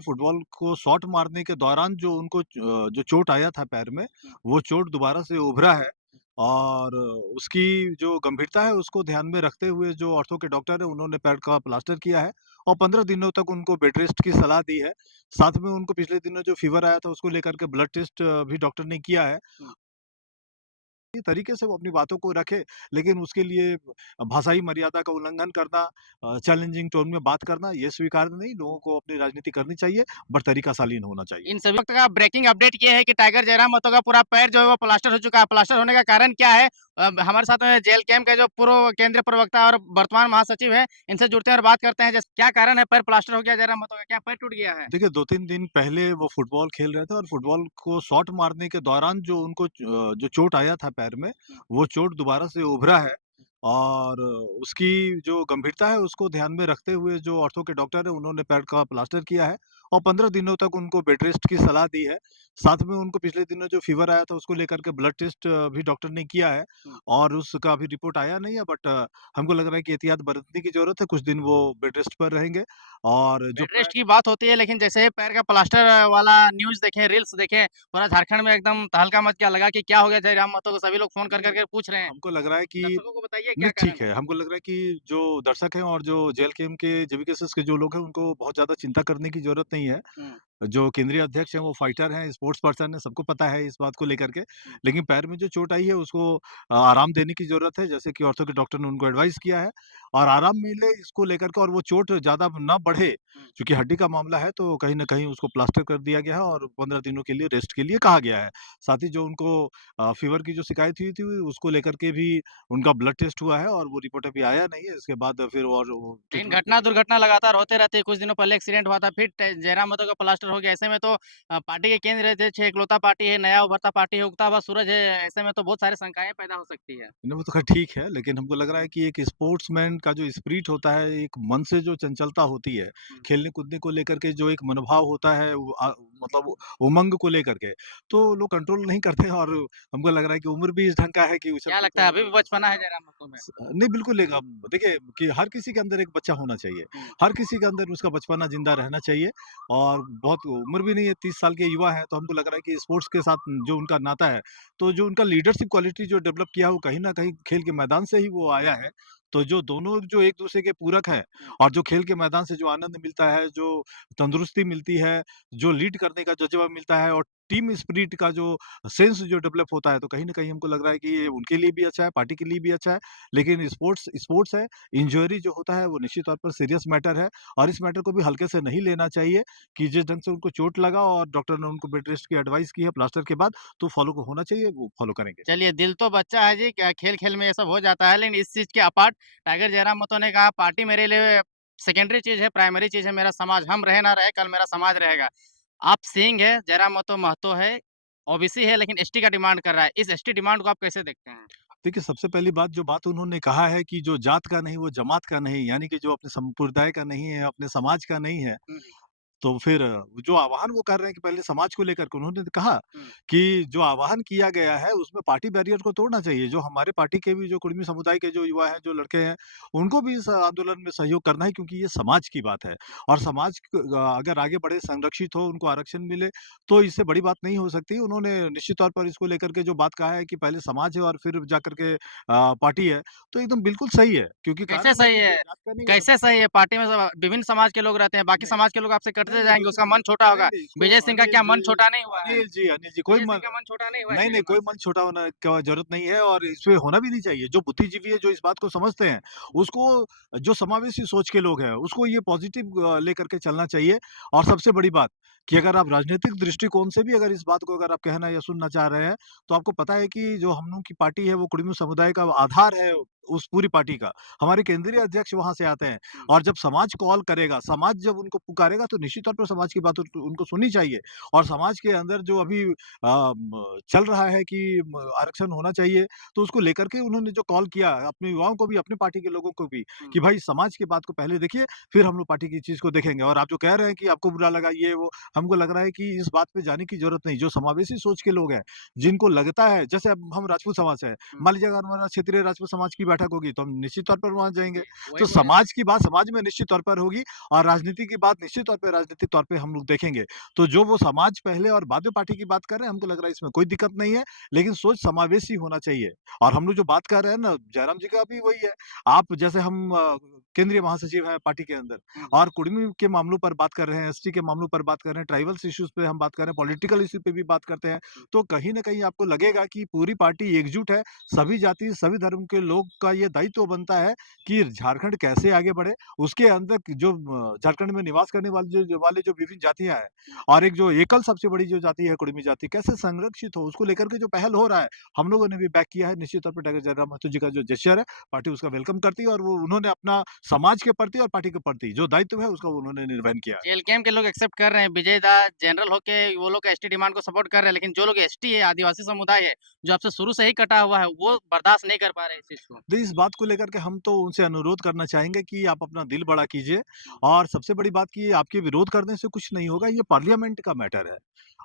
Football को shot मारने के दौरान जो उनको जो चोट आया था पैर में, हुँ, वो चोट दोबारा से उभरा है और उसकी जो गंभीरता है उसको ध्यान में रखते हुए जो ऑर्थो के डॉक्टर हैं उन्होंने पैर का प्लास्टर किया है और 15 दिनों तक उनको बेड रेस्ट की सलाह दी है। साथ में उनको पिछले दिनों जो फीवर आया था उसको लेकर के ब्लड टेस्ट भी डॉक्टर ने किया है। हुँ। इस तरीके से वो अपनी बातों को रखे, लेकिन उसके लिए भाषाई मर्यादा का उल्लंघन करना, चैलेंजिंग टोन में बात करना, ये स्वीकार्य नहीं। लोगों को अपनी राजनीति करनी चाहिए, बट तरीका शालीन होना चाहिए। इन सभी वक़्त का ब्रेकिंग अपडेट ये है कि टाइगर जयराम महतो का पूरा पैर जो है वो प्लास्टर हो चुका है। प्लास्टर होने का कारण क्या है? हमारे साथ में जेल कैंप के जो पूर्व केंद्रीय प्रवक्ता और वर्तमान महासचिव हैं, इनसे जुड़ते हैं और बात करते हैं जैसे क्या कारण है पैर प्लास्टर हो गया जयराम महतो का? क्या पैर टूट गया है? देखिए 2-3 दिन पहले वो फुटबॉल खेल रहे थे और फुटबॉल को शॉट मारने के दौरान जो उनको जो चोट आया था पैर में, हुँ, वो चोट दोबारा से उभरा है और उसकी जो गंभीरता है उसको ध्यान में रखते हुए जो ऑर्थो के डॉक्टर हैं उन्होंने पैर का प्लास्टर किया है और 15 दिनों तक उनको बेड रेस्ट की सलाह दी है। साथ में उनको पिछले दिनों जो फीवर आया था उसको लेकर के ब्लड टेस्ट भी डॉक्टर ने किया है हुँ। और उसका अभी रिपोर्ट आया नहीं है, बट हमको लग रहा है कि एहतियात बरतने की ज़रूरत है। कुछ दिन वो बेड रेस्ट पर रहेंगे और जो बेड रेस्ट की बात होती है लेकिन जैसे ही पैर का प्लास्टर वाला न्यूज़ देखें, रील्स देखें, पूरा झारखंड में एकदम तहलका मच गया, लगा कि क्या हो गया जयराम महतो को? सभी लोग फ़ोन कर नहीं, कर के पूछ रहे हैं। हमको लग रहा है कि दर्शकों को बताइए क्या नहीं कारण ठीक है, है? हमको लग रहा है कि जो दर्शक हैं और जो जेल कैंप के जेवीकेएसएस के जो लोग हैं, उनको बहुत ज़्यादा चिंता करने की ज़रूरत नहीं है। हुँ, जो केंद्रीय अध्यक्ष हैं, वो फाइटर हैं, स्पोर्ट्स पर्सन हैं, सबको पता है इस बात को लेकर के। हुँ। लेकिन पैर में जो चोट आई है, उसको आराम देने की ज़रूरत है, जैसे कि ऑर्थो के डॉक्टर ने उनको एडवाइस किया है और आराम मिले इसको लेकर के और वो चोट ज़्यादा ना बढ़े, हुँ। क्योंकि हड्डी का मामला है, तो कहीं न कहीं उसको प्लास्टर कर दिया गया है और 15 दिनों के लिए रेस्ट के लिए कहा गया है। साथ ही जो उनको फ़ीवर की जो शिकायत हुई थी, उसको लेकर के भी उनका ब्लड टेस्ट हुआ है और वो रिपोर्ट अभी आया नहीं है, इसके बाद फिर और वो लेकिन ट्रीटमेंट घटना दुर्घटना लगातार होते रहते हैं। कुछ दिनों पहले एक्सीडेंट हुआ था, फिर जयराम महतो का प्लास्टर हो गया। ऐसे में तो पार्टी के केंद्रीय अध्यक्ष है, इकलौता पार्टी है, नया उभरता पार्टी है, उगता हुआ सूरज है। ऐसे में तो बहुत सारी शंकाएँ पैदा हो सकती है। नहीं, वो तो ख़ैर ठीक है, लेकिन हमको लग रहा है कि एक स्पोर्ट्समैन का जो स्पिरिट होता है, एक मन से जो चंचलता होती है, हुँ। खेलने-कूदने को लेकर के जो एक मनोभाव होता है, वो मतलब उमंग को लेकर के, तो लोग कंट्रोल नहीं करते और हमको लग रहा है कि उम्र भी इस ढंग का है कि क्या उछल-कूद लगता है अभी भी बचपना है जयराम महतो में? नहीं, बिल्कुल एक देखिए कि हर किसी के अंदर एक बच्चा होना चाहिए। हुँ। हर किसी के अंदर उसका बचपना ज़िंदा रहना चाहिए और बहुत उम्र भी नहीं है, 30 साल के युवा हैं, तो हमको लग रहा है कि स्पोर्ट्स के साथ जो उनका नाता है, तो जो उनका लीडरशिप क्वालिटी जो डेवलप किया, वो कहीं न कहीं खेल के मैदान से ही वो आया है। तो जो दोनों जो एक-दूसरे के पूरक हैं हुँ। और जो खेल के मैदान से जो आनंद मिलता है, जो तंदुरुस्ती मिलती है, जो लीड करने का जज़्बा मिलता है और टीम स्पिरिट का जो सेंस जो डेवलप होता है, तो कहीं न कहीं हमको लग रहा है कि ये उनके लिए भी अच्छा है, पार्टी के लिए भी अच्छा है। लेकिन स्पोर्ट्स स्पोर्ट्स है, इंजरी जो होता है वो निश्चित तौर पर सीरियस मैटर है और इस मैटर को भी हल्के से नहीं लेना चाहिए कि जिस ढंग से उनको चोट लगा और डॉक्टर ने उनको बेड रेस्ट की एडवाइस की है प्लास्टर के बाद, तो फॉलो होना चाहिए, वो फॉलो करेंगे। चलिए दिल तो बच्चा है जी, क्या खेल-खेल में ये सब हो जाता है, लेकिन इस चीज़ के अपार्ट टाइगर जयराम महतो ने कहा पार्टी मेरे लिए सेकेंडरी चीज़ है, प्राइमरी चीज़ है मेरा समाज। हम रहे ना रहे, कल मेरा समाज रहेगा। आप सिंह है, जयराम महतो है, ओबीसी है लेकिन एसटी का डिमांड कर रहा है। इस एसटी डिमांड को आप कैसे देखते हैं? देखिए, सबसे पहली बात जो बात उन्होंने कहा है कि जो जात का नहीं, वो जमात का नहीं, यानी कि जो अपने संप्रदाय का नहीं है, अपने समाज का नहीं है, हुँ, तो फिर जो आह्वान वो कर रहे हैं कि पहले समाज को लेकर के उन्होंने कहा हुँ, कि जो आह्वान किया गया है उसमें पार्टी बैरियर को तोड़ना चाहिए। जो हमारे पार्टी के भी जो कुर्मी समुदाय के जो युवा हैं, जो लड़के हैं, उनको भी इस आंदोलन में सहयोग करना है क्योंकि ये समाज की बात है और समाज अगर आगे बढ़े, संरक्षित हो, उनको आरक्षण मिले, तो इससे बड़ी बात नहीं हो सकती। उन्होंने निश्चित तौर पर इसको लेकर के जो बात कहा है कि पहले समाज है और फिर जाकर के पार्टी है, तो एकदम बिल्कुल सही है क्योंकि कैसे कारण है सही कि ये है? जात का नहीं और कैसे सही है? पार्टी में सब विभिन्न समाज के लोग रहते हैं, बाकी नहीं। समाज के लोग आपसे नहीं, कटते नहीं, जाएँगे, बिल्कुल उसका मन छोटा नहीं, होगा। नहीं, इसको विजय सिंह का क्या मन छोटा नहीं हुआ है? अनिल जी, कोई विजय सिंह मन का मन छोटा नहीं हुआ नहीं, एसटी नहीं, कोई डिमांड से? मन छोटा होना का ज़रूरत नहीं है और इसमें होना भी नहीं चाहिए। जो बुद्धिजीवी है, जो इस बात को समझते हैं, उसको जो समावेशी सोच के लोग हैं, उसको ये पॉज़िटिव लेकर के चलना चाहिए और सबसे बड़ी बात कि अगर आप राजनीतिक दृष्टिकोण से भी अगर इस बात को अगर आप कहना या सुनना चाह रहे हैं, तो आपको पता है कि जो हम लोग की पार्टी है, वो कुड़मी समुदाय का आधार है उस पूरी पार्टी का। हमारे केंद्रीय अध्यक्ष वहाँ से आते हैं हुँ। और जब समाज कॉल करेगा, समाज जब उनको पुकारेगा, तो निश्चित तौर पर समाज की बात उनको सुननी चाहिए और समाज के अंदर जो अभी चल रहा है कि आरक्षण होना चाहिए, तो उसको लेकर के उन्होंने जो कॉल किया अपने युवाओं को भी, अपने पार्टी के लोगों को भी हुँ। कि भाई समाज की बात को पहले देखिए, फिर हम लोग पार्टी की चीज़ को देखेंगे और आप जो कह रहे हैं कि आपको बुरा लगा ये वो, हमको लग रहा है कि इस बात पे जाने की ज़रूरत नहीं। जो समावेशी सोच के लोग हैं, जिनको लगता है जैसे अब हम राजपूत समाज है, हुँ। मान लीजिए अगर हमारा क्षेत्रीय राजपूत समाज की बैठक बैठक होगी तो हम निश्चित तौर पर वहाँ जाएँगे। जी, वही तो बोले समाज की बात समाज में निश्चित तौर पर होगी और राजनीति की बात निश्चित तौर पे राजनीतिक तौर पे हम लोग देखेंगे। तो जो वो समाज पहले और बाद में पार्टी की बात कर रहे हैं, हमको लग रहा है इसमें कोई दिक्कत नहीं है, लेकिन सोच समावेशी होना चाहिए। और हम लोग जो बात कर रहे हैं ना, जयराम जी का भी वही है। आप जैसे हम केंद्रीय महासचिव हैं पार्टी के अंदर हुँ, और कुर्मी के मामलों पर बात कर रहे हैं, एसटी के मामलों पर बात कर रहे हैं, ट्राइबल्स इश्यूज़ पे हम बात कर रहे हैं, पॉलिटिकल इश्यू पे भी बात करते हैं। हुँ। तो कहीं न कहीं आपको लगेगा कि पूरी पार्टी एकजुट है, सभी जाति, सभी धर्म के लोग का ये दायित्व बनता है कि झारखंड कैसे आगे बढ़े। उसके अंदर जो झारखंड में निवास करने वाले जो विभिन्न जातियाँ हैं और एक जो एकल सबसे बड़ी जो जाति है कुड़मी जाति, कैसे संरक्षित हो, उसको लेकर के जो पहल हो रहा है, हम लोगों ने भी बैक किया है। निश्चित तौर पे टाइगर जयराम महतो जी का जो जेस्चर है, पार्टी उसका वेलकम करती है और वो उन्होंने अपना समाज के प्रति और पार्टी के प्रति जो दायित्व है, उसका उन्होंने निर्वहन किया है। जेएलकेएम के लोग एक्सेप्ट कर रहे हैं, विजय दास जनरल होके वो लोग एसटी डिमांड को सपोर्ट कर रहे हैं, लेकिन जो लोग एसटी है, आदिवासी समुदाय है, जो आपसे शुरू से ही कटा हुआ है, वो बर्दाश्त नहीं कर पा रहे हैं इस चीज़ को। तो इस बात को लेकर के हम तो उनसे अनुरोध करना चाहेंगे कि आप अपना दिल बड़ा कीजिए और सबसे बड़ी बात कि आपके विरोध करने से कुछ नहीं होगा, ये पार्लियामेंट का मैटर है।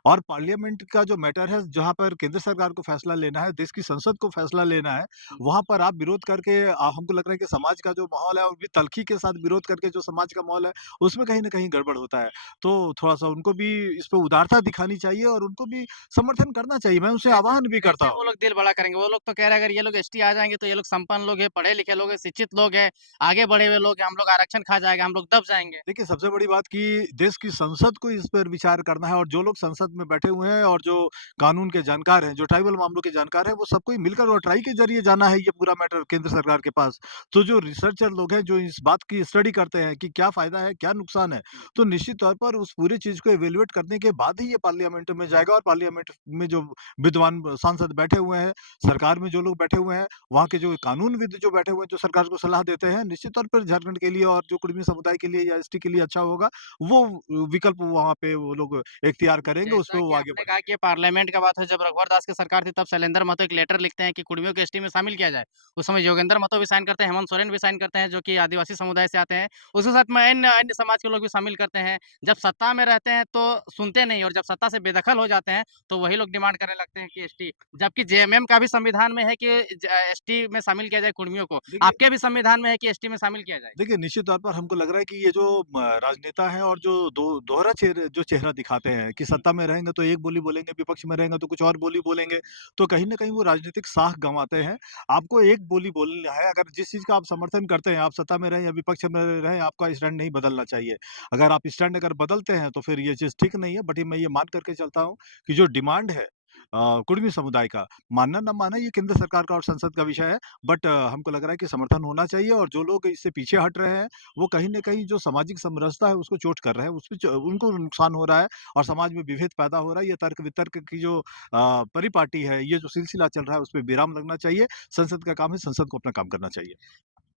और पार्लियामेंट का जो मैटर है, जहाँ पर केंद्र सरकार को फैसला लेना है, देश की संसद को फैसला लेना है, वहाँ पर आप विरोध करके हमको लग रहा है कि समाज का जो माहौल है और भी तल्खी के साथ विरोध करके जो समाज का माहौल है, उसमें कहीं न कहीं गड़बड़ होता है। तो थोड़ा-सा उनको भी इस पे उदारता दिखानी चाहिए और उनको भी समर्थन करना चाहिए। मैं उनसे कैसे आह्वान भी करता कैसे वो हूँ। लोग दिल बड़ा करेंगे? वो लोग तो कह रहे हैं अगर ये लोग एसटी आ जाएँगे तो ये लोग संपन्न लोग हैं, पढ़े-लिखे लोग हैं, शिक्षित लोग हैं, आगे बढ़े हुए लोग हैं, हम लोग आरक्षण खा जाएगा, हम लोग दब जाएँगे। देखिए, सबसे बड़ी बात कि देश की संसद को इस पर विचार करना है और जो लोग संसद में बैठे हुए हैं और जो कानून के जानकार हैं, जो ट्राइबल मामलों के जानकार हैं, वो सबको ही मिलकर और ट्राई के ज़रिए जाना है ये पूरा मैटर केंद्र सरकार के पास। तो जो रिसर्चर लोग हैं, जो इस बात की स्टडी करते हैं कि क्या फ़ायदा है, क्या नुकसान है, तो निश्चित तौर पर उस पूरी चीज़ को इवैल्यूएट करने के बाद ही ये पार्लियामेंट में जाएगा और पार्लियामेंट में जो विद्वान सांसद बैठे हुए हैं, सरकार में जो लोग बैठे हुए हैं, वहाँ के जो कानूनविद जो बैठे हुए हैं, जो सरकार को सलाह देते हैं, निश्चित तौर पर झारखंड के लिए और जो कुर्मी समुदाय के लिए या एसटी के लिए अच्छा होगा, वो विकल्प वहाँ पे वो लोग इख्तियार करेंगे, उसपे जैसा वो कि आगे आपने कहा बढ़ेंगे। कि ये पार्लियामेंट का बात है, जब रघुवर दास की सरकार थी तब शैलेंद्र महतो एक लेटर लिखते हैं कि कुर्मियों को एसटी में शामिल किया जाए। उस समय योगेंद्र महतो भी साइन करते हैं, हेमंत सोरेन भी साइन करते हैं जो कि आदिवासी समुदाय से आते हैं। उसके साथ में अन्य अन्य समाज के लोग भी शामिल करते हैं। जब सत्ता में रहते हैं तो सुनते नहीं और जब सत्ता से बेदखल हो जाते हैं तो वही लोग डिमांड करने लगते हैं कि एसटी जबकि जेएमएम का भी संविधान में है कि एसटी में शामिल किया जाए कुर्मियों को। देखिए आपके भी संविधान में है कि एसटी में शामिल किया जाए। देखिए, निश्चित तौर पर हमको लग रहा है कि ये जो राजनेता हैं और जो दोहरा चेहरा दिखाते हैं कि हुँ, सत्ता में रहेंगे तो एक बोली बोलेंगे, विपक्ष में रहेंगे तो कुछ और बोली बोलेंगे, तो कहीं न कहीं वो राजनीतिक साख गँवाते हैं। आपको एक बोली बोलनी है, अगर जिस चीज़ का आप समर्थन करते हैं, आप सत्ता में रहें या विपक्ष में रहें, आपका स्टैंड नहीं बदलना चाहिए। अगर आप स्टैंड अगर बदलते हैं, तो फिर ये चीज़ ठीक नहीं है, बट मैं ये मान कर के चलता हूँ कि जो डिमांड है कुर्मी समुदाय का, मानना ना मानना ये केंद्र सरकार का और संसद का विषय है। बट हमको लग रहा है कि समर्थन होना चाहिए और जो लोग इससे पीछे हट रहे हैं, वो कहीं न कहीं जो सामाजिक समरसता है उसको चोट कर रहे हैं, उसपे च उनको नुकसान हो रहा है और समाज में विभेद पैदा हो रहा है। ये तर्क-वितर्क की जो परिपाटी है, ये जो सिलसिला चल रहा है, उसपे विराम लगना चाहिए। संसद का काम है, संसद को अपना काम करना चाहिए।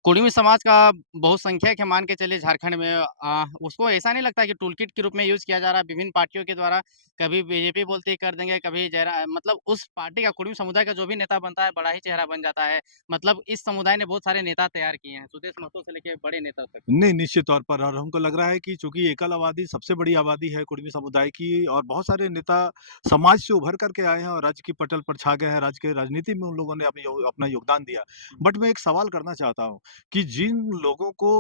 कुड़मी समाज का बहुसंख्यक है मान के चलिए झारखंड में उसको ऐसा नहीं लगता कि टूलकिट के रूप में यूज़ किया जा रहा है विभिन्न पार्टियों के द्वारा। कभी बीजेपी बोलती है कर देंगे, कभी मतलब उस पार्टी का कुड़मी समुदाय का जो भी नेता बनता है बड़ा ही चेहरा बन जाता है। मतलब इस समुदाय ने बहुत सारे नेता तैयार किए हैं, सुदेश महतो से लेके बड़े नेता तक। नहीं, निश्चित तौर पर और हमको लग रहा है कि चूँकि एकल आबादी सबसे बड़ी आबादी है कुड़मी समुदाय की और बहुत सारे नेता समाज से उभर कर के आए हैं और राज्य की पटल पर छा गए हैं, राज्य के राजनीति में उन लोगों ने अपना योगदान दिया। बट मैं एक सवाल करना चाहता हूँ कि जिन लोगों को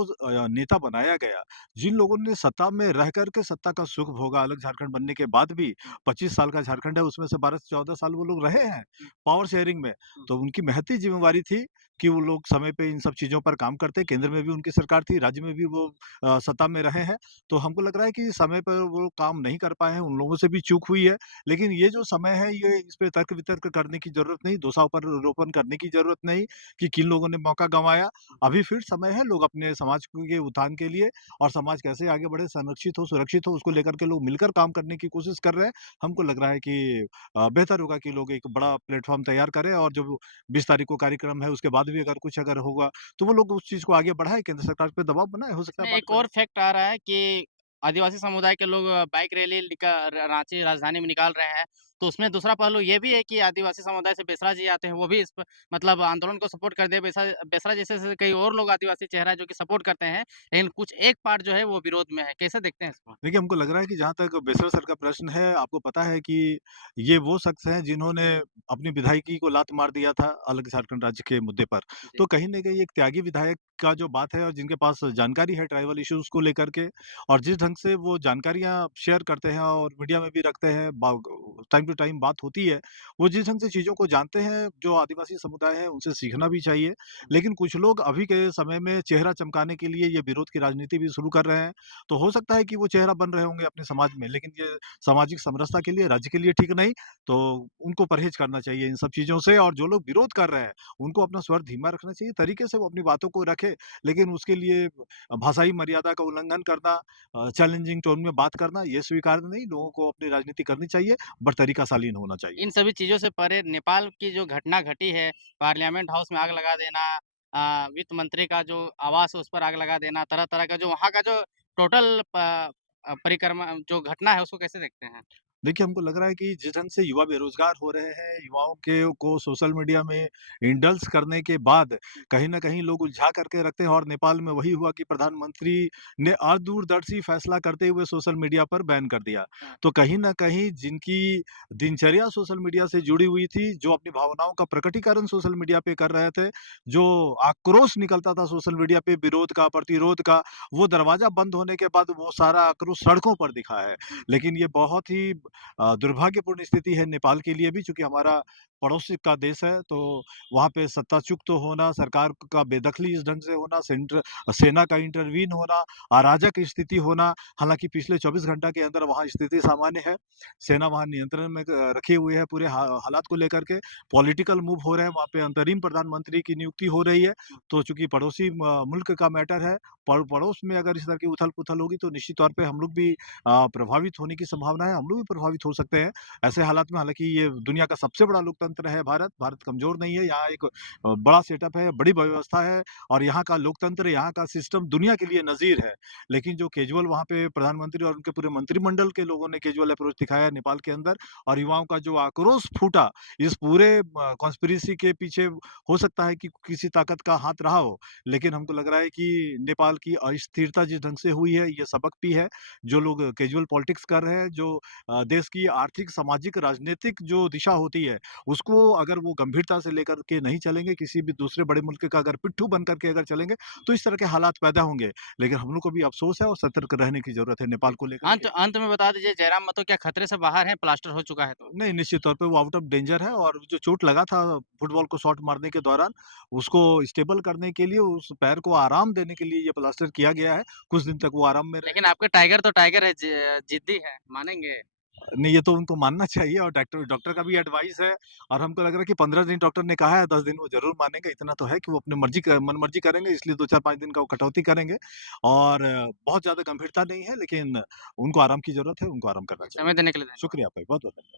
नेता बनाया गया, जिन लोगों ने सत्ता में रह कर के सत्ता का सुख भोगा, अलग झारखंड बनने के बाद भी 25 साल का झारखंड है, उसमें से 12 से 14 साल वो लोग रहे हैं पावर शेयरिंग में। तो उनकी महती ज़िम्मेवारी थी कि वो लोग समय पे इन सब चीज़ों पर काम करते। केंद्र में भी उनकी सरकार थी, राज्य में भी वो सत्ता में रहे हैं। तो हमको लग रहा है कि समय पर वो काम नहीं कर पाए हैं, उन लोगों से भी चूक हुई है। लेकिन ये जो समय है, ये इस पे तर्क-वितर्क करने की ज़रूरत नहीं, दोषारोपण करने की ज़रूरत नहीं कि किन लोगों ने मौका गँवाया। अभी फिर समय है, लोग अपने समाज के उत्थान के लिए और समाज कैसे आगे बढ़े, संरक्षित हो, सुरक्षित हो, उसको लेकर के लोग मिलकर काम करने की कोशिश कर रहे हैं। हमको लग रहा है कि बेहतर होगा कि लोग एक बड़ा प्लेटफ़ॉर्म तैयार करें और जो 20 तारीख को कार्यक्रम है, उसके बाद भी अगर कुछ अगर होगा, तो वो लोग उस चीज़ को आगे बढ़ाएँ, केंद्र सरकार पे दबाव बनाएँ, हो सकता है इसमें बात एक बने। और फैक्ट आ रहा है कि आदिवासी समुदाय के लोग बाइक रैली रांची राजधानी में निकाल रहे हैं तो उसमें दूसरा पहलू ये भी है कि आदिवासी समुदाय से बेसरा जी आते हैं, वो भी इस प मतलब आंदोलन को सपोर्ट कर दिए। बेसरा जैसे कई और लोग आदिवासी चेहरा है जो कि सपोर्ट करते हैं, लेकिन कुछ एक पार्ट जो है वो विरोध में है। कैसे देखते हैं इसको? देखिए, हमको लग रहा है कि जहाँ तक बेसरा सर का प्रश्न है, आपको पता है कि ये वो शख्स हैं जिन्होंने अपनी विधायकी को लात मार दिया था अलग झारखंड राज्य के मुद्दे पर। जी। तो कहीं न कहीं एक त्यागी विधायक का जो बात है और जिनके पास जानकारी है ट्राइबल इश्यूज़ को लेकर के और जिस ढंग से वो जानकारियाँ शेयर करते हैं और मीडिया में भी रखते हैं, टाइम टू टाइम बात होती है, वो जिस ढंग से चीज़ों को जानते हैं, जो आदिवासी समुदाय है, उनसे सीखना भी चाहिए। लेकिन कुछ लोग अभी के समय में चेहरा चमकाने के लिए ये विरोध की राजनीति भी शुरू कर रहे हैं। तो हो सकता है कि वो चेहरा बन रहे होंगे अपने समाज में, लेकिन ये सामाजिक समरसता के लिए, राज्य के लिए ठीक नहीं, तो उनको परहेज़ करना चाहिए इन सब चीज़ों से और जो लोग विरोध कर रहे हैं, उनको अपना स्वर धीमा रखना चाहिए, तरीके से वो अपनी बातों को रखें, लेकिन उसके लिए भाषाई मर्यादा का उल्लंघन करना चैलेंजिंग टोन में बात करना, ये स्वीकार्य नहीं, लोगों को अपनी राजनीति करनी चाहिए, बट तरीका शालीन होना चाहिए। इन सभी चीज़ों से परे नेपाल की जो घटना घटी है, पार्लियामेंट हाउस में आग लगा देना, वित्त मंत्री का जो आवास है उस पर आग लगा देना, तरह-तरह का जो वहाँ का जो टोटल परिक्रमा जो घटना है उसको कैसे देखते हैं? देखिए, हमको लग रहा है कि जिस ढंग से युवा बेरोज़गार हो रहे हैं, युवाओं के को सोशल मीडिया में इंडल्स करने के बाद कहीं न कहीं लोग उलझा करके रखते हैं और नेपाल में वही हुआ कि प्रधानमंत्री ने अदूरदर्शी फैसला करते हुए सोशल मीडिया पर बैन कर दिया। हाँ। तो कहीं न कहीं जिनकी दिनचर्या सोशल मीडिया से जुड़ी हुई थी, जो अपनी भावनाओं का प्रकटीकरण सोशल मीडिया पे कर रहे थे, जो आक्रोश निकलता था सोशल मीडिया पे विरोध का, प्रतिरोध का, वो दरवाज़ा बंद होने के बाद वो सारा आक्रोश सड़कों पर दिखा है। लेकिन ये बहुत ही दुर्भाग्यपूर्ण स्थिति है नेपाल के लिए भी चूँकि हमारा पड़ोसी का देश है, तो वहाँ पे सत्ताच्युत होना, सरकार का बेदखली इस ढंग से होना, सेना का इंटरवीन होना, अराजक स्थिति होना, हालाँकि पिछले 24 घंटा के अंदर वहाँ स्थिति सामान्य है। सेना वहाँ नियंत्रण में रखे हुए है पूरे हालात को लेकर के, पॉलिटिकल मूव हो रहे हैं, वहाँ पे अंतरिम प्रधानमंत्री की नियुक्ति हो रही है। तो चूँकि पड़ोसी मुल्क का मैटर है, पड़ोस में अगर इस तरह की उथल-पुथल होगी तो निश्चित तौर पे हम लोग भी प्रभावित होने की संभावना है, हम लोग भी प्रभावित हो सकते हैं। ऐसे हालात में हालाँकि ये दुनिया का सबसे बड़ा लोकतंत्र है भारत, भारत कमज़ोर नहीं है, यहाँ एक बड़ा सेटअप है, बड़ी व्यवस्था है और यहाँ का लोकतंत्र, यहाँ का सिस्टम दुनिया के लिए नज़ीर है। लेकिन जो कैज़ुअल वहाँ पे प्रधानमंत्री और उनके पूरे मंत्रिमंडल के लोगों ने कैज़ुअल अप्रोच दिखाया नेपाल के अंदर और युवाओं का जो आक्रोश फूटा, इस पूरे कॉन्स्पिरेसी के पीछे हो सकता है कि किसी ताकत का हाथ रहा हो, लेकिन हमको लग रहा है कि नेपाल की अस्थिरता जिस ढंग से हुई है, ये सबक भी है। जो लोग कैजुअल पॉलिटिक्स कर रहे हैं, जो देश की आर्थिक, सामाजिक, राजनीतिक जो दिशा होती है, उसको अगर वो गंभीरता से लेकर के नहीं चलेंगे, किसी भी दूसरे बड़े मुल्क का अगर पिट्ठू बन कर के अगर चलेंगे, तो इस तरह के हालात पैदा होंगे। लेकिन हम लोग को भी अफ़सोस है और सतर्क रहने की ज़रूरत है नेपाल जी। को लेकर अंत के। अंत में बता दीजिए जयराम महतो क्या खतरे से बाहर हैं, प्लास्टर हो चुका है तो? नहीं, निश्चित तौर पे वो आउट ऑफ डेंजर है और जो चोट लगा था फुटबॉल को शॉट मारने के दौरान, उसको स्टेबल करने के लिए, उस पैर को आराम देने के लिए ये प्लास्टर किया गया है। कुछ दिन तक वो आराम में लेकिन रहेगा। आपके टाइगर तो टाइगर है, ज़िद्दी है, मानेंगे? नहीं, ये तो उनको मानना चाहिए और डॉक्टर डॉक्टर का भी एडवाइस है और हमको लग रहा है कि 15 दिन डॉक्टर ने कहा है, 10 दिन वो ज़रूर मानेंगे। इतना तो है कि वो अपनी मन-मर्जी करेंगे, इसलिए 2, 4, 5 दिन का वो कटौती करेंगे और बहुत ज़्यादा गंभीरता नहीं है, लेकिन उनको आराम की ज़रूरत है, उनको आराम करना समय चाहिए। देने के लिए धन्यवाद। शुक्रिया आपका भी, बहुत-बहुत धन्यवाद।